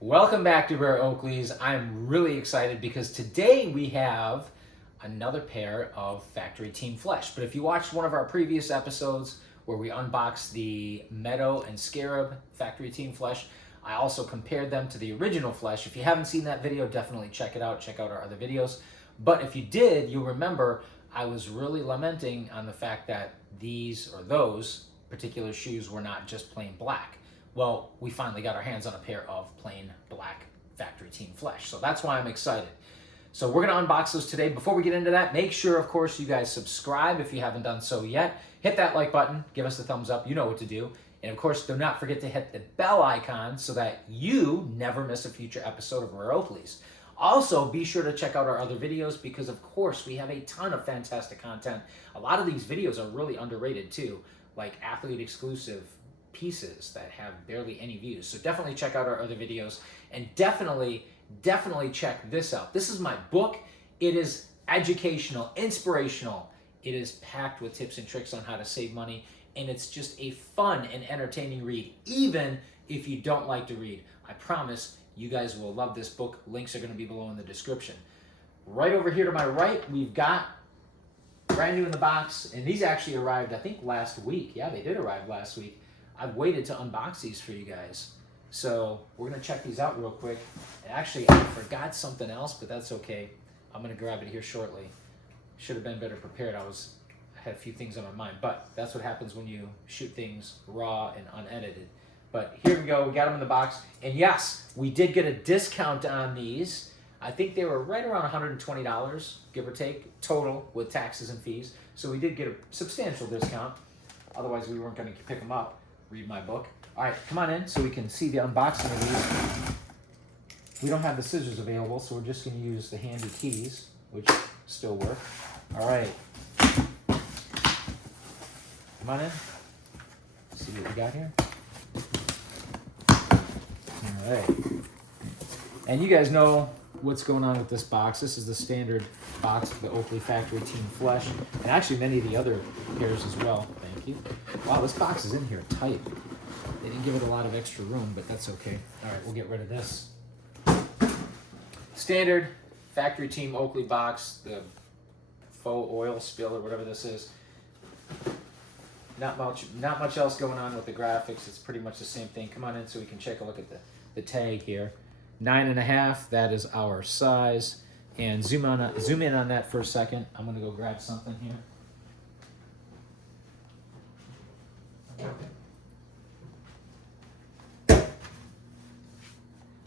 Welcome back to Rare Oakleys. I'm really excited because today we have another pair of Factory Team Flesh. But if you watched one of our previous episodes where we unboxed the Mettle and Scarab Factory Team Flesh, I also compared them to the original Flesh. If you haven't seen that video, definitely check it out. Check out our other videos. But if you did, you'll remember I was really lamenting on the fact that these or those particular shoes were not just plain black. Well, we finally got our hands on a pair of plain black Factory Team Flesh. So that's why I'm excited. So we're going to unbox those today. Before we get into that, make sure, of course, you guys subscribe if you haven't done so yet. Hit that like button. Give us a thumbs up. You know what to do. And, of course, do not forget to hit the bell icon so that you never miss a future episode of Rare Oakleys. Also, be sure to check out our other videos because, of course, we have a ton of fantastic content. A lot of these videos are really underrated, too, like athlete-exclusive pieces that have barely any views. So definitely check out our other videos and definitely check this out. This is my book. It is educational, inspirational. It is packed with tips and tricks on how to save money, and it's just a fun and entertaining read, even if you don't like to read. I promise you guys will love this book. Links are going to be below in the description. Right over here to my right, we've got brand new in the box, and these actually arrived, I think, last week. Yeah, they did arrive last week. I've waited to unbox these for you guys. So we're going to check these out real quick. And actually, I forgot something else, but that's okay. I'm going to grab it here shortly. Should have been better prepared. I had a few things on my mind, but that's what happens when you shoot things raw and unedited. But here we go. We got them in the box. And yes, we did get a discount on these. I think they were right around $120, give or take, total with taxes and fees. So we did get a substantial discount. Otherwise, we weren't going to pick them up. Read my book. All right, come on in so we can see the unboxing of these. We don't have the scissors available, so we're just going to use the handy keys, which still work. All right. Come on in. See what we got here. All right. And you guys know what's going on with this box. This is the standard box for the Oakley Factory Team Flesh, and actually many of the other pairs as well. Thank you. Wow, this box is in here tight. They didn't give it a lot of extra room, but that's okay. All right, we'll get rid of this. Standard Factory Team Oakley box, the faux oil spill or whatever this is. Not much else going on with the graphics. It's pretty much the same thing. Come on in so we can check a look at the tag here. 9.5, that is our size. And zoom in on that for a second. I'm gonna go grab something here.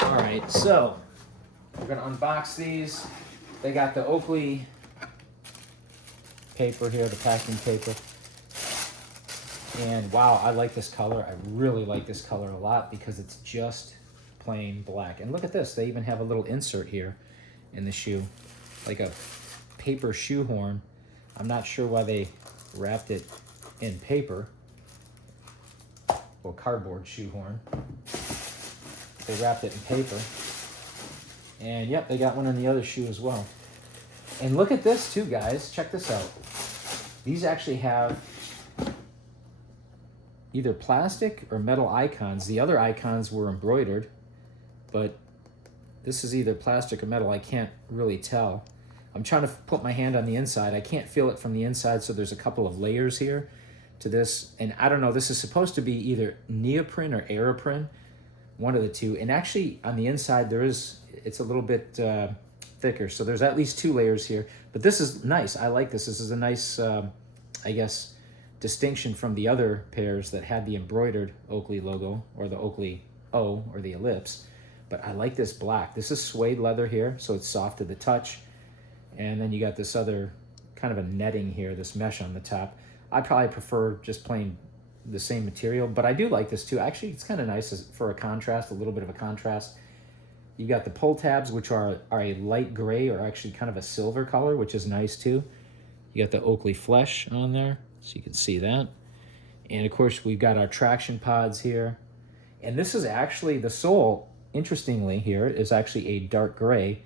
All right, so we're gonna unbox these. They got the Oakley paper here, the packing paper. And wow, I like this color. I really like this color a lot because it's just plain black. And look at this, they even have a little insert here in the shoe, like a paper shoehorn. I'm not sure why they wrapped it in paper, or cardboard shoehorn. They wrapped it in paper. And yep, they got one in the other shoe as well. And look at this too, guys. Check this out. These actually have either plastic or metal icons. The other icons were embroidered, but this is either plastic or metal. I can't really tell. I'm trying to put my hand on the inside. I can't feel it from the inside, so there's a couple of layers here to this. And I don't know, this is supposed to be either neoprene or aeroprene, one of the two. And actually, on the inside, it's a little bit thicker, so there's at least 2 layers here. But this is nice. I like this. This is a nice, I guess, distinction from the other pairs that had the embroidered Oakley logo, or the Oakley O, or the ellipse. But I like this black. This is suede leather here, so it's soft to the touch. And then you got this other kind of a netting here, this mesh on the top. I probably prefer just plain the same material, but I do like this too. Actually, it's kind of nice for a contrast, a little bit of a contrast. You got the pull tabs, which are a light gray, or actually kind of a silver color, which is nice too. You got the Oakley Flesh on there, so you can see that. And of course, we've got our traction pods here. And this is actually, the sole, interestingly here, is actually a dark gray,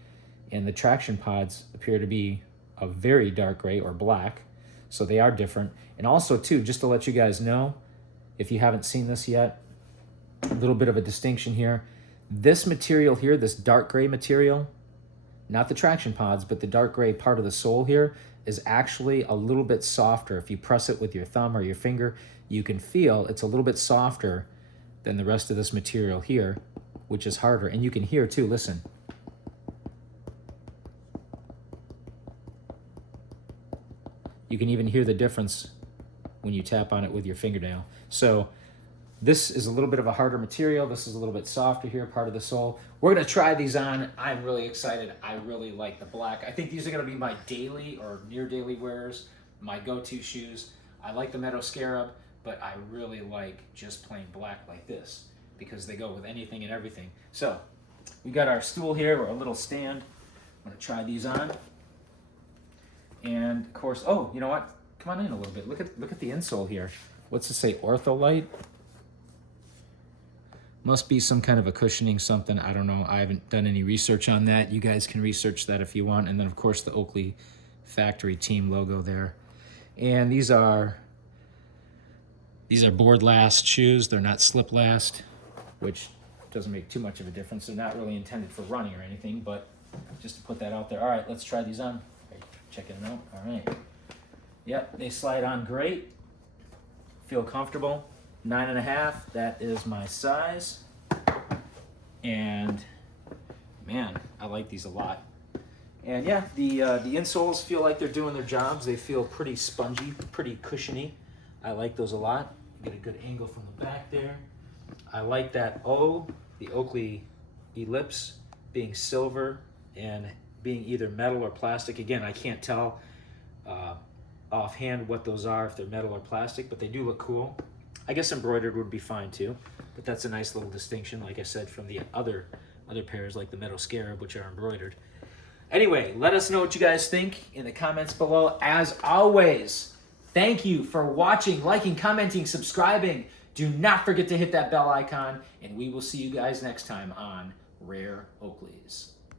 and the traction pods appear to be a very dark gray or black, so they are different. And also too, just to let you guys know, if you haven't seen this yet, a little bit of a distinction here. This material here, this dark gray material, not the traction pods, but the dark gray part of the sole here is actually a little bit softer. If you press it with your thumb or your finger, you can feel it's a little bit softer than the rest of this material here, which is harder. And you can hear too, listen. You can even hear the difference when you tap on it with your fingernail. So this is a little bit of a harder material. This is a little bit softer here, part of the sole. We're gonna try these on. I'm really excited. I really like the black. I think these are gonna be my daily or near daily wearers, my go-to shoes. I like the Meadow Scarab, but I really like just plain black like this because they go with anything and everything. So we got our stool here, or a little stand. I'm gonna try these on. And of course, oh, you know what? Come on in a little bit. Look at the insole here. What's it say? Ortholite? Must be some kind of a cushioning something. I don't know. I haven't done any research on that. You guys can research that if you want. And then of course the Oakley factory team logo there. And these are board last shoes. They're not slip last, which doesn't make too much of a difference. They're not really intended for running or anything, but just to put that out there. All right, let's try these on. Checking them out. All right. Yep, they slide on great. Feel comfortable. 9.5. That is my size. And man, I like these a lot. And yeah, the insoles feel like they're doing their jobs. They feel pretty spongy, pretty cushiony. I like those a lot. Get a good angle from the back there. I like that O, the Oakley Ellipse, being silver and being either metal or plastic. Again, I can't tell offhand what those are, if they're metal or plastic, but they do look cool. I guess embroidered would be fine too, but that's a nice little distinction, like I said, from the other pairs like the Meadow Scarab, which are embroidered. Anyway, let us know what you guys think in the comments below. As always, thank you for watching, liking, commenting, subscribing. Do not forget to hit that bell icon, and we will see you guys next time on Rare Oakleys.